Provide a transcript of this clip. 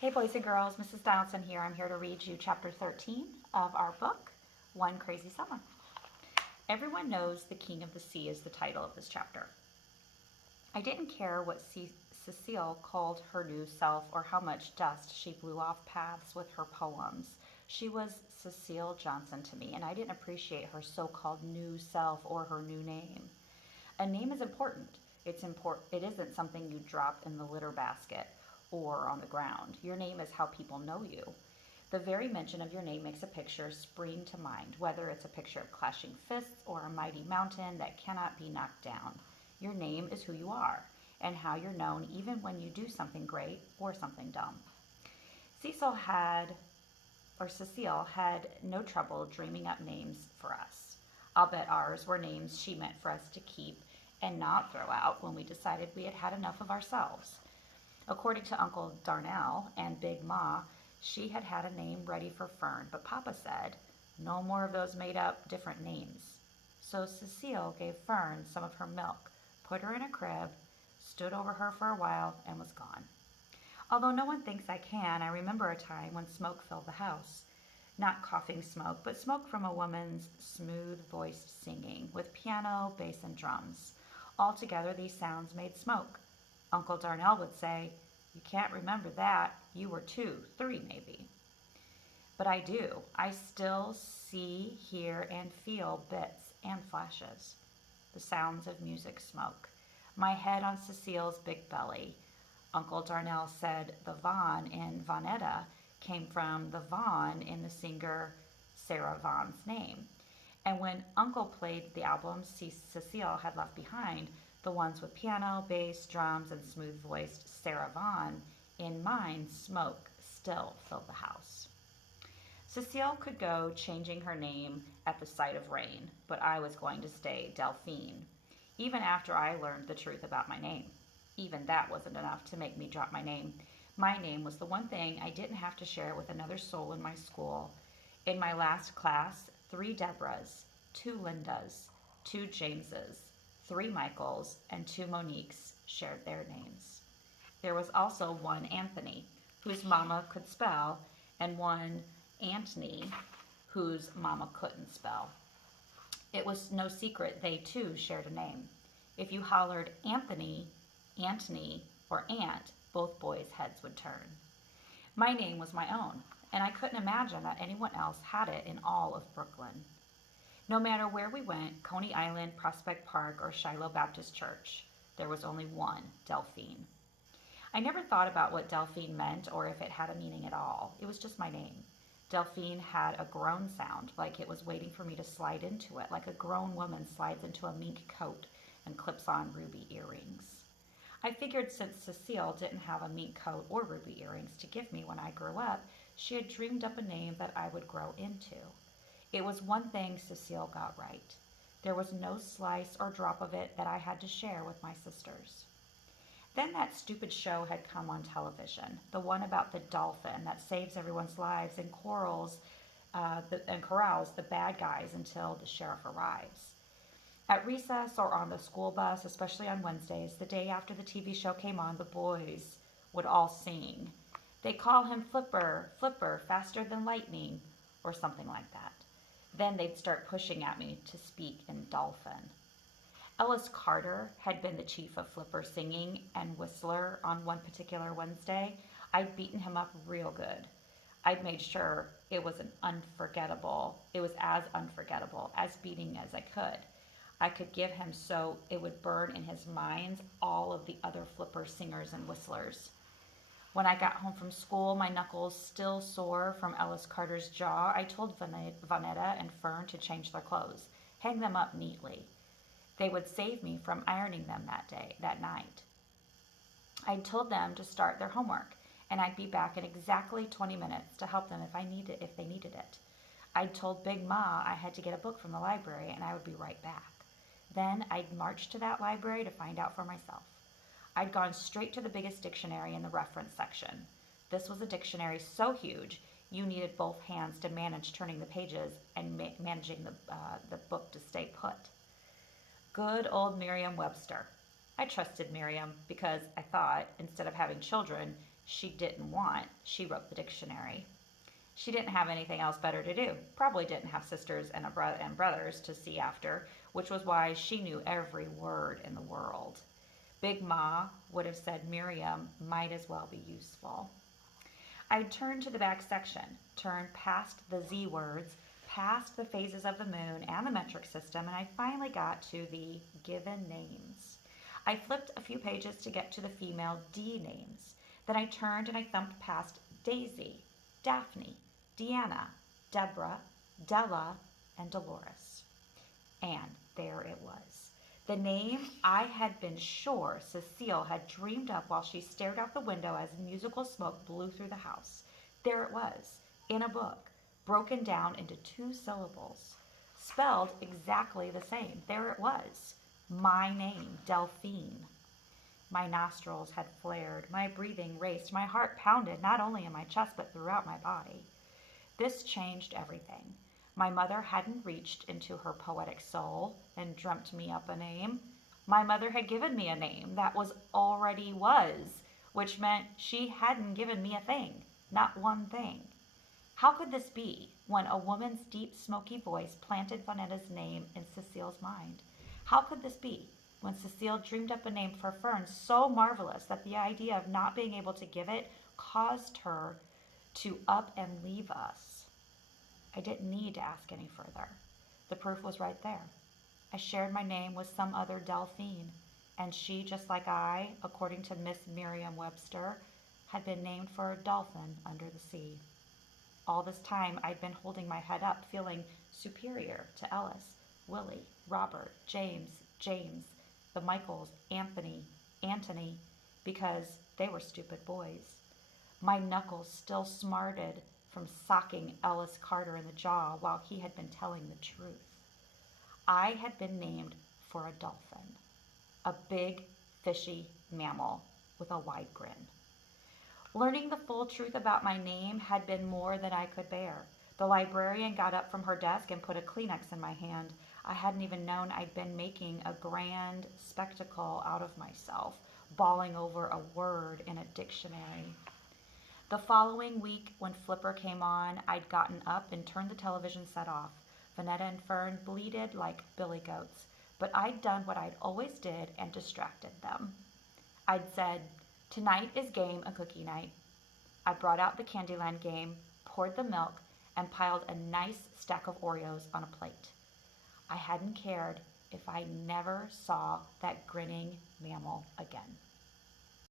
Hey boys and girls, Mrs. Donaldson here. I'm here to read you chapter 13 of our book, One Crazy Summer. Everyone knows The King of the Sea is the title of this chapter. I didn't care what Cecile called her new self or how much dust she blew off paths with her poems. She was Cecile Johnson to me, and I didn't appreciate her so-called new self or her new name. A name is important. It isn't something you drop in the litter basket or on the ground. Your name is how people know you. The very mention of your name makes a picture spring to mind, whether it's a picture of clashing fists or a mighty mountain that cannot be knocked down. Your name is who you are and how you're known even when you do something great or something dumb. Cecile had no trouble dreaming up names for us. I'll bet ours were names she meant for us to keep and not throw out when we decided we had had enough of ourselves. According to Uncle Darnell and Big Ma, she had had a name ready for Fern, but Papa said, no more of those made-up different names. So Cecile gave Fern some of her milk, put her in a crib, stood over her for a while, and was gone. Although no one thinks I can, I remember a time when smoke filled the house. Not coughing smoke, but smoke from a woman's smooth-voiced singing, with piano, bass, and drums. Altogether, these sounds made smoke. Uncle Darnell would say, you can't remember that. You were 2, 3 maybe. But I do. I still see, hear, and feel bits and flashes. The sounds of music smoke. My head on Cecile's big belly. Uncle Darnell said the Vaughan in Vonetta came from the Vaughan in the singer Sarah Vaughan's name. And when Uncle played the albums Cecile had left behind, the ones with piano, bass, drums, and smooth-voiced Sarah Vaughan, in mine, smoke still filled the house. Cecile could go changing her name at the sight of rain, but I was going to stay Delphine, even after I learned the truth about my name. Even that wasn't enough to make me drop my name. My name was the one thing I didn't have to share with another soul in my school. In my last class, 3 Deborahs, 2 Lindas, 2 Jameses, 3 Michaels, and 2 Moniques shared their names. There was also one Anthony, whose mama could spell, and one Antony, whose mama couldn't spell. It was no secret they too shared a name. If you hollered Anthony, Antony, or Aunt, both boys' heads would turn. My name was my own, and I couldn't imagine that anyone else had it in all of Brooklyn. No matter where we went, Coney Island, Prospect Park, or Shiloh Baptist Church, there was only one Delphine. I never thought about what Delphine meant or if it had a meaning at all. It was just my name. Delphine had a groan sound, like it was waiting for me to slide into it, like a grown woman slides into a mink coat and clips on ruby earrings. I figured since Cecile didn't have a mink coat or ruby earrings to give me when I grew up, she had dreamed up a name that I would grow into. It was one thing Cecile got right. There was no slice or drop of it that I had to share with my sisters. Then that stupid show had come on television, the one about the Dolphin that saves everyone's lives and corrals the bad guys until the sheriff arrives. At recess or on the school bus, especially on Wednesdays, the day after the TV show came on, the boys would all sing. They call him Flipper, Flipper, faster than lightning, or something like that. Then they'd start pushing at me to speak in Dolphin. Ellis Carter had been the chief of Flipper singing and whistler on one particular Wednesday. I'd beaten him up real good. I'd made sure it was as unforgettable as beating as I could. I could give him so it would burn in his mind all of the other Flipper singers and whistlers. When I got home from school, my knuckles still sore from Ellis Carter's jaw, I told Vonetta and Fern to change their clothes, hang them up neatly. They would save me from ironing them that night. I'd told them to start their homework, and I'd be back in exactly 20 minutes to help them if they needed it. I'd told Big Ma I had to get a book from the library, and I would be right back. Then I'd march to that library to find out for myself. I'd gone straight to the biggest dictionary in the reference section. This was a dictionary so huge, you needed both hands to manage turning the pages and managing the book to stay put. Good old Merriam-Webster. I trusted Miriam because I thought, instead of having children, she didn't want, she wrote the dictionary. She didn't have anything else better to do. Probably didn't have sisters and brothers to see after, which was why she knew every word in the world. Big Ma would have said Miriam might as well be useful. I turned to the back section, turned past the Z words, past the phases of the moon and the metric system, and I finally got to the given names. I flipped a few pages to get to the female D names. Then I turned and I thumped past Daisy, Daphne, Deanna, Deborah, Della, and Dolores. And there it was. The name I had been sure Cecile had dreamed up while she stared out the window as musical smoke blew through the house. There it was, in a book, broken down into 2 syllables, spelled exactly the same. There it was, my name, Delphine. My nostrils had flared, my breathing raced, my heart pounded not only in my chest but throughout my body. This changed everything. My mother hadn't reached into her poetic soul and dreamt me up a name. My mother had given me a name that already was, which meant she hadn't given me a thing, not one thing. How could this be when a woman's deep, smoky voice planted Vanetta's name in Cecile's mind? How could this be when Cecile dreamed up a name for Fern so marvelous that the idea of not being able to give it caused her to up and leave us? I didn't need to ask any further. The proof was right there. I shared my name with some other Delphine, and she, just like I, according to Miss Merriam-Webster, had been named for a dolphin under the sea. All this time, I'd been holding my head up, feeling superior to Ellis, Willie, Robert, James, the Michaels, Antony, because they were stupid boys. My knuckles still smarted from socking Ellis Carter in the jaw while he had been telling the truth. I had been named for a dolphin, a big, fishy mammal with a wide grin. Learning the full truth about my name had been more than I could bear. The librarian got up from her desk and put a Kleenex in my hand. I hadn't even known I'd been making a grand spectacle out of myself, bawling over a word in a dictionary. The following week, when Flipper came on, I'd gotten up and turned the television set off. Vanetta and Fern bleated like billy goats, but I'd done what I'd always did and distracted them. I'd said, "Tonight is game and cookie night." I brought out the Candyland game, poured the milk, and piled a nice stack of Oreos on a plate. I hadn't cared if I never saw that grinning mammal again.